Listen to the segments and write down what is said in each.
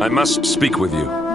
I must speak with you.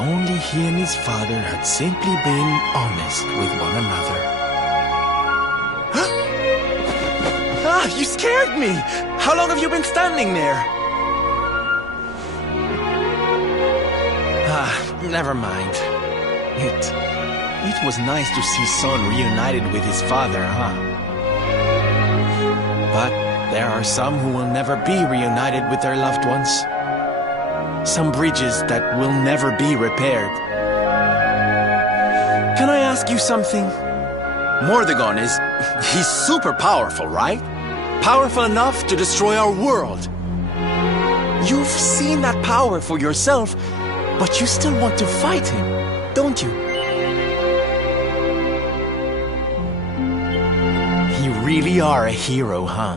Only he and his father had simply been honest with one another. Huh? Ah, you scared me! How long have you been standing there? Ah, never mind. It was nice to see son reunited with his father, huh? But there are some who will never be reunited with their loved ones. Some bridges that will never be repaired. ask you something? Mordegon he's super powerful, right? Powerful enough to destroy our world. You've seen that power for yourself, but you still want to fight him, don't you? You really are a hero, huh?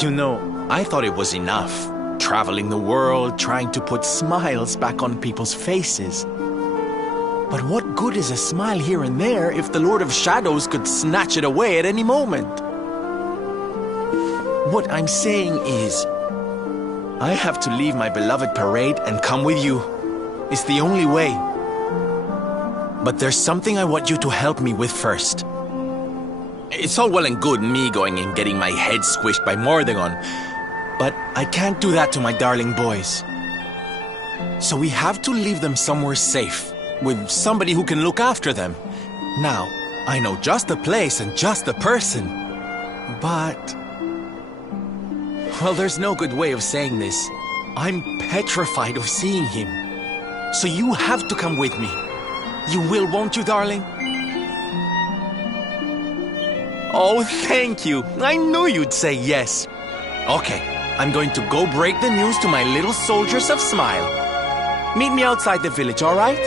You know, I thought it was enough. Traveling the world, trying to put smiles back on people's faces. But what good is a smile here and there if the Lord of Shadows could snatch it away at any moment? What I'm saying is, I have to leave my beloved parade and come with you. It's the only way. But there's something I want you to help me with first. It's all well and good me going and getting my head squished by Mordegon, but I can't do that to my darling boys. So we have to leave them somewhere safe, with somebody who can look after them. Now, I know just the place and just the person, but... well, there's no good way of saying this. I'm petrified of seeing him. So you have to come with me. You will, won't you, darling? Oh, thank you. I knew you'd say yes. Okay, I'm going to go break the news to my little soldiers of Smile. Meet me outside the village, all right?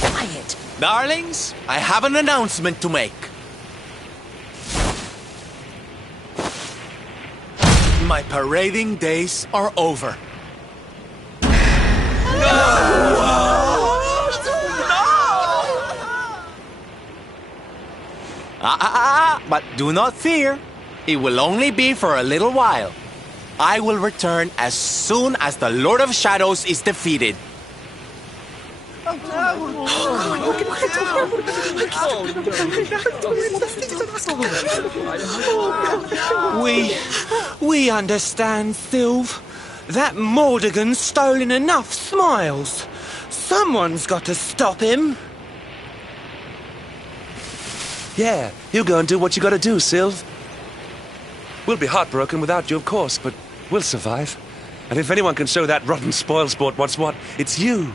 Quiet. Darlings, I have an announcement to make. My parading days are over. But do not fear. It will only be for a little while. I will return as soon as the Lord of Shadows is defeated. We understand, Sylve. That Mordegon's stolen enough smiles. Someone's got to stop him. Yeah, you go and do what you gotta do, Sylve. We'll be heartbroken without you, of course, but we'll survive. And if anyone can show that rotten spoilsport what's what, it's you.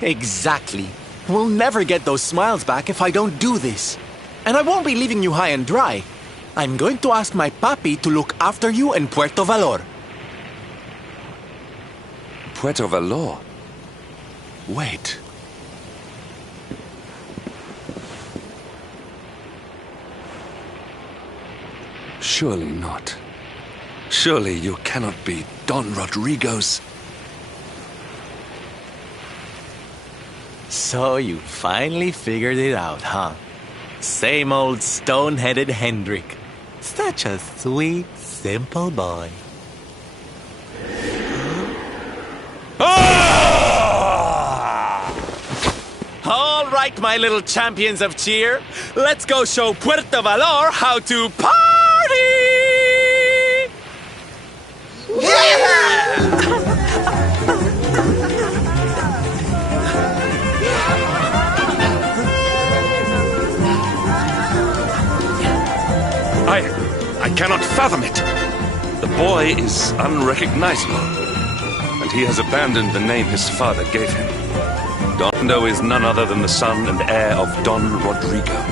Exactly. We'll never get those smiles back if I don't do this. And I won't be leaving you high and dry. I'm going to ask my papi to look after you in Puerto Valor. Puerto Valor? Wait. Surely not. Surely you cannot be Don Rodrigo's... So you finally figured it out, huh? Same old stone-headed Hendrik. Such a sweet, simple boy. All right, my little champions of cheer. Let's go show Puerto Valor how to party! I cannot fathom it. The boy is unrecognizable, and he has abandoned the name his father gave him. Dondo is none other than the son and heir of Don Rodrigo.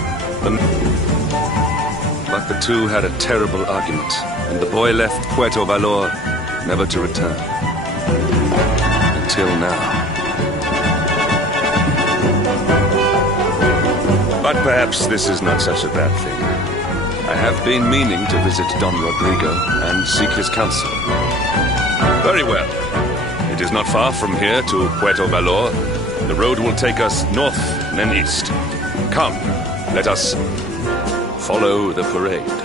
But the two had a terrible argument, and the boy left Puerto Valor never to return. Until now. But perhaps this is not such a bad thing. I have been meaning to visit Don Rodrigo and seek his counsel. Very well. It is not far from here to Puerto Valor. The road will take us north and then east. Come, let us follow the parade.